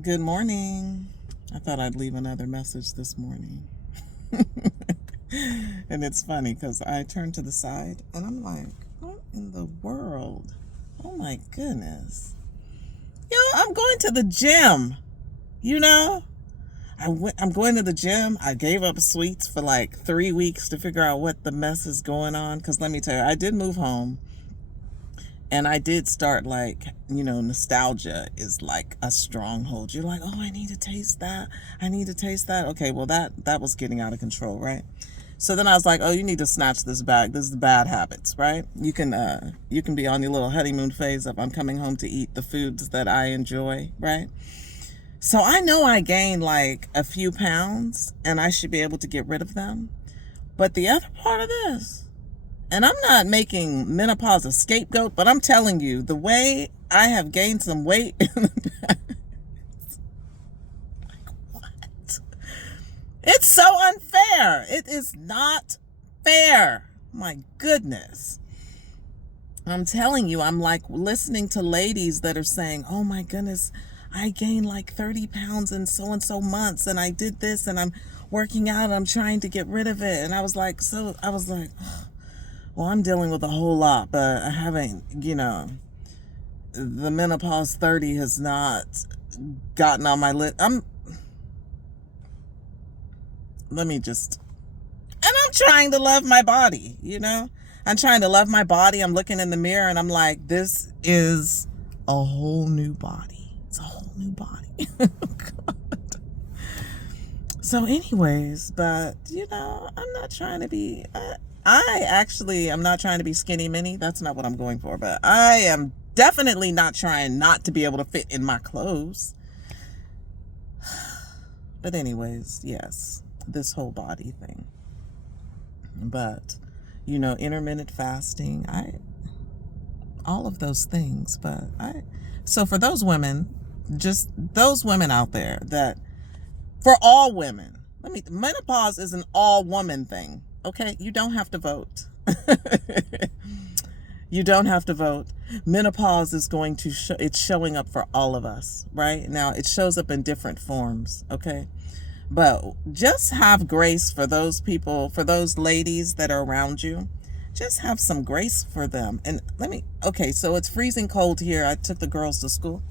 Good morning. I thought I'd leave another message this morning. And it's funny because I turned to the side and I'm like, what in the world? Oh my goodness. I'm going to the gym. You know, I'm going to the gym. I gave up sweets for like 3 weeks to figure out what the mess is going on. Because let me tell you, I did move home. And I did start nostalgia is like a stronghold. You're like, oh, I need to taste that. I need to taste that. Okay, well that was getting out of control, right? So then I was like, oh, you need to snatch this back. This is the bad habits, right? You can be on your little honeymoon phase of I'm coming home to eat the foods that I enjoy, right? So I know I gained like a few pounds and I should be able to get rid of them. But the other part of this, and I'm not making menopause a scapegoat, but I'm telling you, the way I have gained some weight like, what? It's so unfair. It is not fair. My goodness. I'm telling you, I'm like listening to ladies that are saying, oh my goodness, I gained like 30 pounds in so and so months, and I did this, and I'm working out, I'm trying to get rid of it. And I was like, well, I'm dealing with a whole lot, but I haven't, the menopause 30 has not gotten on my list. And I'm trying to love my body. I'm trying to love my body. I'm looking in the mirror and I'm like, this is a whole new body. It's a whole new body. So anyways, but I'm not trying to be, I'm not trying to be skinny mini. That's not what I'm going for, but I am definitely not trying not to be able to fit in my clothes. But anyways, yes, this whole body thing. But, intermittent fasting, all of those things, so for those women, just those women out there for all women, menopause is an all woman thing. Okay. You don't have to vote. You don't have to vote. Menopause is going to it's showing up for all of us right now. It shows up in different forms. Okay. But just have grace for those people, for those ladies that are around you. Just have some grace for them. And okay, so it's freezing cold here. I took the girls to school.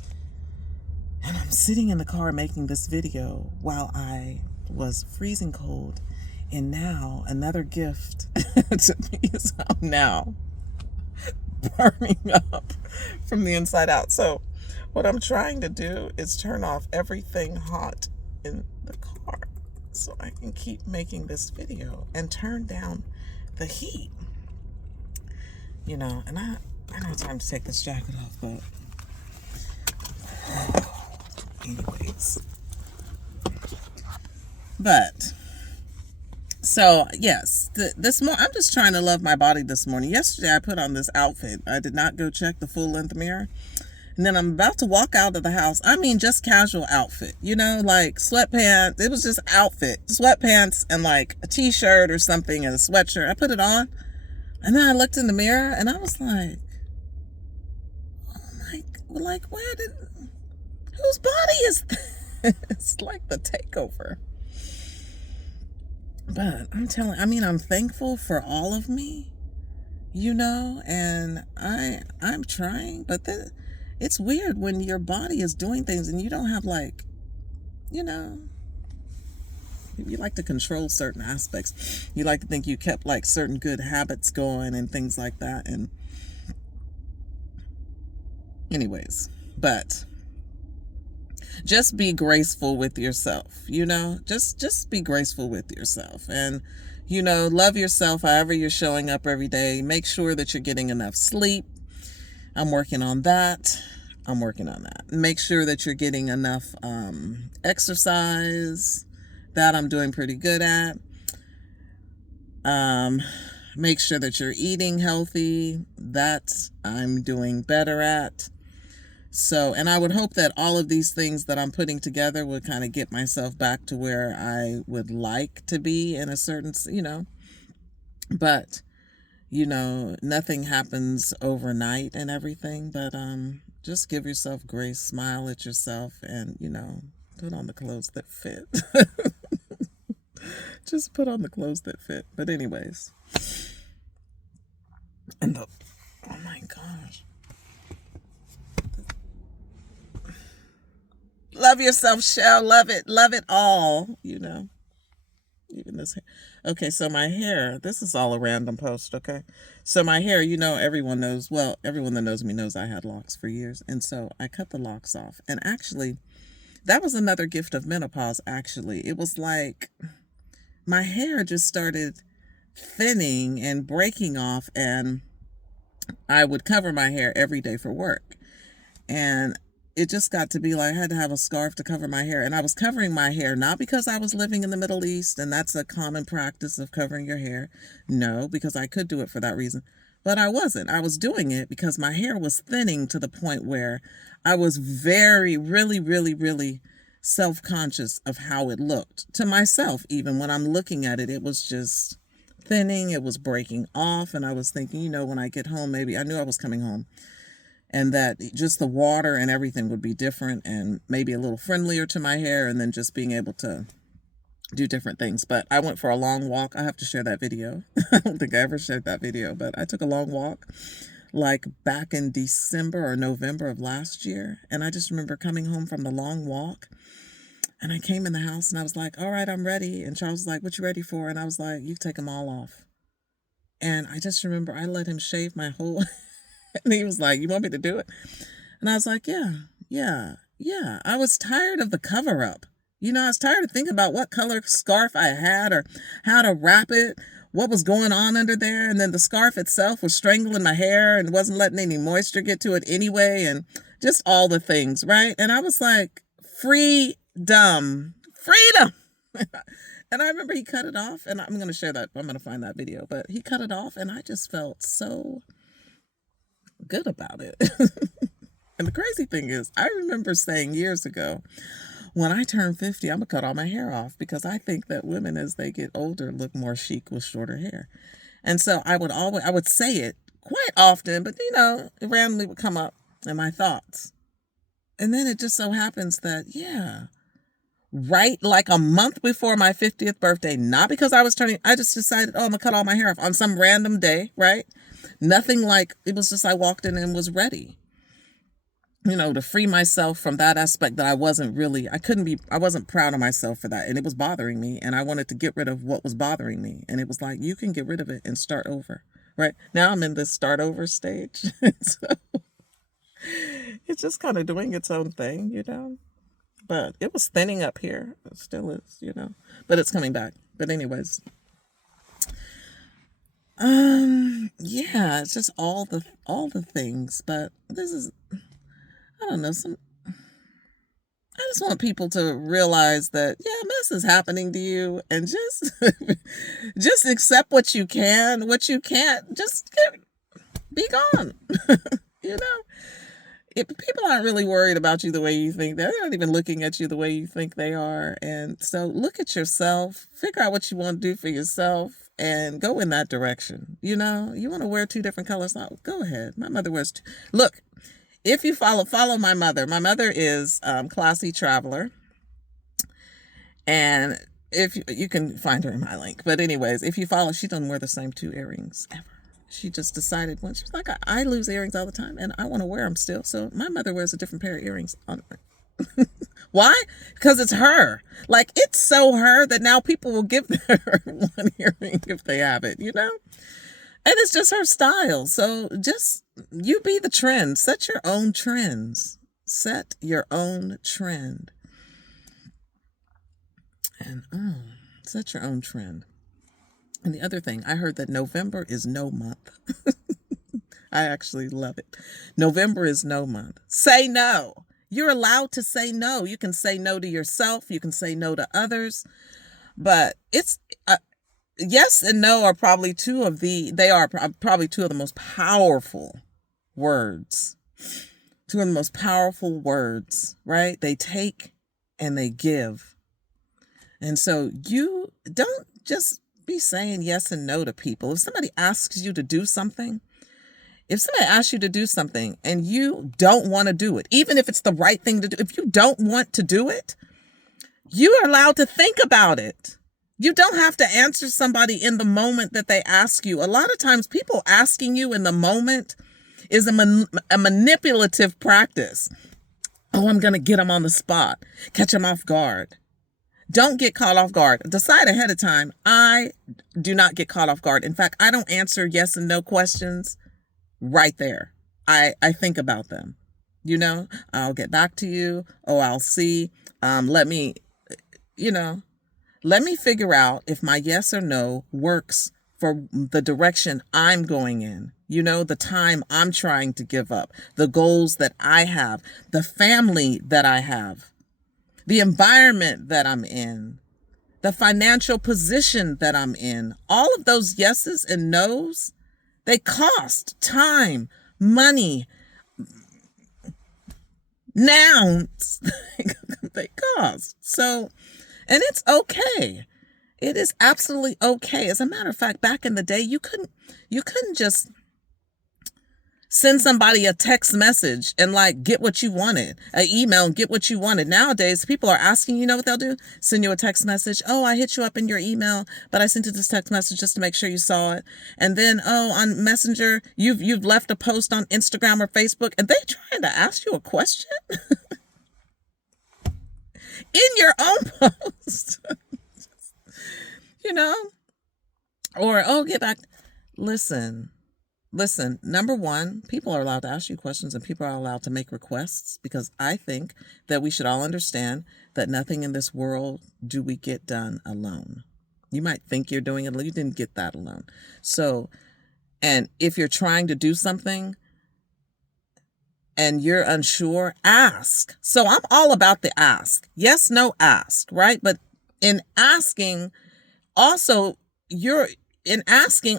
And I'm sitting in the car making this video while I was freezing cold. And now another gift to me is I'm now burning up from the inside out. So what I'm trying to do is turn off everything hot in the car so I can keep making this video and turn down the heat. And I don't have time to take this jacket off, but anyways. But so yes, I'm just trying to love my body this morning. Yesterday I put on this outfit. I did not go check the full length mirror. And then I'm about to walk out of the house. I mean, just casual outfit, like sweatpants. It was just outfit, sweatpants and like a t-shirt or something and a sweatshirt. I put it on and then I looked in the mirror and I was like, oh my, whose body is this? It's like the takeover. But I'm thankful for all of me, and I'm trying, but it's weird when your body is doing things and you don't have you like to control certain aspects. You like to think you kept like certain good habits going and things like that. And anyways, but just be graceful with yourself, just be graceful with yourself and, love yourself however you're showing up every day. Make sure that you're getting enough sleep. I'm working on that. Make sure that you're getting enough exercise. That I'm doing pretty good at. Make sure that you're eating healthy. That I'm doing better at. So, and I would hope that all of these things that I'm putting together would kind of get myself back to where I would like to be in a certain, but, nothing happens overnight and everything, but Just give yourself grace, smile at yourself, and, put on the clothes that fit. Just put on the clothes that fit. But anyways, oh my gosh. Love yourself, Shell. Love it. Love it all, Even this hair. Okay, so my hair, this is all a random post, okay? So my hair, everyone knows, well, everyone that knows me knows I had locks for years. And so I cut the locks off. And actually, that was another gift of menopause, actually. It was like my hair just started thinning and breaking off, and I would cover my hair every day for work. And it just got to be like I had to have a scarf to cover my hair. And I was covering my hair not because I was living in the Middle East and that's a common practice of covering your hair. No, because I could do it for that reason. But I wasn't. I was doing it because my hair was thinning to the point where I was very, really, really, really self-conscious of how it looked to myself. Even when I'm looking at it, it was just thinning. It was breaking off. And I was thinking, when I get home, maybe I knew I was coming home. And that just the water and everything would be different and maybe a little friendlier to my hair, and then just being able to do different things. But I went for a long walk. I have to share that video. I don't think I ever shared that video, but I took a long walk like back in December or November of last year. And I just remember coming home from the long walk, and I came in the house and I was like, all right, I'm ready. And Charles was like, what you ready for? And I was like, you take them all off. And I just remember I let him shave my whole and he was like, you want me to do it? And I was like, yeah. I was tired of the cover up. I was tired of thinking about what color scarf I had or how to wrap it, what was going on under there. And then the scarf itself was strangling my hair and wasn't letting any moisture get to it anyway. And just all the things, right? And I was like, freedom. And I remember he cut it off, and I'm going to share that. I'm going to find that video, but he cut it off and I just felt so good about it. And the crazy thing is, I remember saying years ago, when I turn 50, I'm gonna cut all my hair off because I think that women as they get older look more chic with shorter hair. And so I would say it quite often, but it randomly would come up in my thoughts. And then it just so happens that, right like a month before my 50th birthday, not because I just decided, I'm gonna cut all my hair off on some random day, right? Nothing like, it was just I walked in and was ready, to free myself from that aspect that I wasn't proud of myself for that. And it was bothering me. And I wanted to get rid of what was bothering me. And it was like, you can get rid of it and start over. Right now I'm in this start over stage. So it's just kind of doing its own thing, but it was thinning up here. It still is, but it's coming back. But anyways, it's just all the things, but this is, I don't know, I just want people to realize that, this is happening to you, and just, just accept what you can, what you can't, just be gone. If people aren't really worried about you the way you think, they're not even looking at you the way you think they are. And so look at yourself, figure out what you want to do for yourself, and go in that direction. You want to wear 2 different colors. Go ahead. My mother wears 2. Look, if you follow my mother. My mother is Classy Traveler. And if you can find her in my link. But anyways, if you follow, she doesn't wear the same 2 earrings ever. She just decided she was like, I lose earrings all the time and I want to wear them still. So my mother wears a different pair of earrings on her. Why? Because it's her. Like, it's so her that now people will give her 1 earring if they have it, And it's just her style. So just, you be the trend. Set your own trends. Set your own trend. And set your own trend. And the other thing, I heard that November is no month. I actually love it. November is no month. Say no. You're allowed to say no. You can say no to yourself. You can say no to others. But it's yes and no are probably two of the most powerful words. 2 of the most powerful words, right? They take and they give. And so you don't just be saying yes and no to people. If somebody asks you to do something, If somebody asks you to do something and you don't want to do it, even if it's the right thing to do, if you don't want to do it, you are allowed to think about it. You don't have to answer somebody in the moment that they ask you. A lot of times people asking you in the moment is a manipulative practice. Oh, I'm going to get them on the spot, catch them off guard. Don't get caught off guard. Decide ahead of time. I do not get caught off guard. In fact, I don't answer yes and no questions right there. I think about them. You know, I'll get back to you. Oh, I'll see. Let me figure out if my yes or no works for the direction I'm going in. You know, the time I'm trying to give up, the goals that I have, the family that I have, the environment that I'm in, the financial position that I'm in. All of those yeses and nos, they cost time, money, nouns. They cost. So, and it's okay. It is absolutely okay. As a matter of fact, back in the day, you couldn't just send somebody a text message and like get what you wanted, an email and get what you wanted. Nowadays, people are asking, you know what they'll do? Send you a text message. Oh, I hit you up in your email, but I sent you this text message just to make sure you saw it. And then, oh, on Messenger, you've left a post on Instagram or Facebook, and they trying to ask you a question in your own post. You know? Or, oh, get back. Listen, number one, people are allowed to ask you questions and people are allowed to make requests, because I think that we should all understand that nothing in this world do we get done alone. You might think you're doing it, you didn't get that alone. So, and if you're trying to do something and you're unsure, ask. So I'm all about the ask. Yes, no, ask, right? But in asking, also,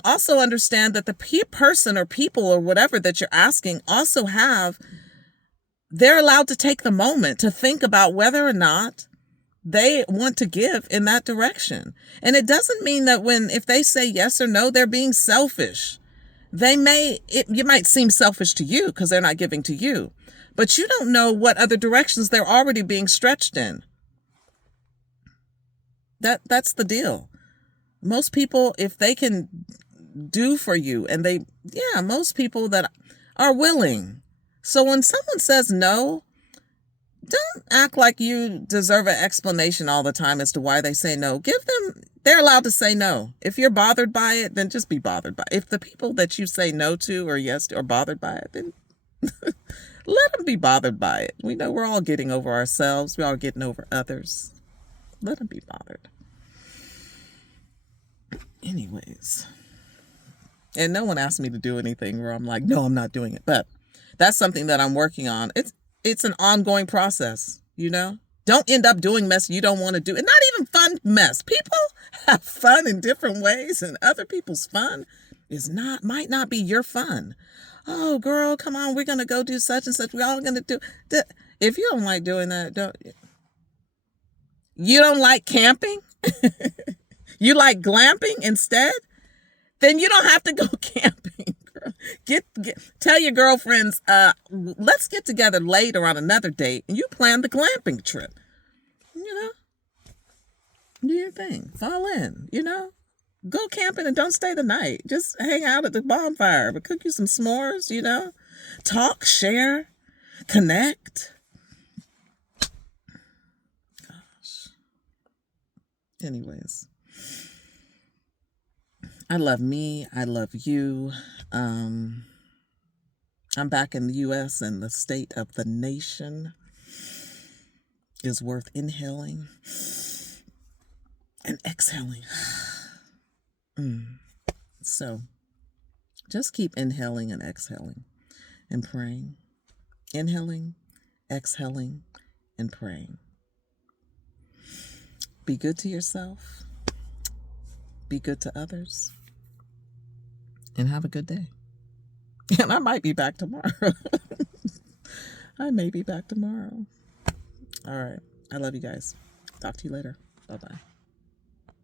also understand that the person or people or whatever that you're asking also they're allowed to take the moment to think about whether or not they want to give in that direction. And it doesn't mean that if they say yes or no, they're being selfish. You might seem selfish to you because they're not giving to you, but you don't know what other directions they're already being stretched in. That's the deal. Most people, if they can do for you, and most people that are willing. So when someone says no, don't act like you deserve an explanation all the time as to why they say no. They're allowed to say no. If you're bothered by it, then just be bothered by it. If the people that you say no to or yes to are bothered by it, then let them be bothered by it. We know we're all getting over ourselves. We're all getting over others. Let them be bothered. Anyways, and no one asked me to do anything where I'm like, no, I'm not doing it. But that's something that I'm working on. It's an ongoing process, you know? Don't end up doing mess you don't want to do. And not even fun mess. People have fun in different ways, and other people's fun might not be your fun. Oh, girl, come on, we're going to go do such and such. We're all going to do that. If you don't like doing that, you don't like camping? You like glamping instead? Then you don't have to go camping, girl. Tell your girlfriends, let's get together later on another date, and you plan the glamping trip. You know? Do your thing. Fall in, you know? Go camping and don't stay the night. Just hang out at the bonfire, but cook you some s'mores, you know? Talk, share, connect. Gosh. Anyways. I love me. I love you. I'm back in the U.S. and the state of the nation is worth inhaling and exhaling. So just keep inhaling and exhaling and praying. Inhaling, exhaling, and praying. Be good to yourself. Be good to others. And have a good day. And I might be back tomorrow. I may be back tomorrow. All right. I love you guys. Talk to you later. Bye-bye.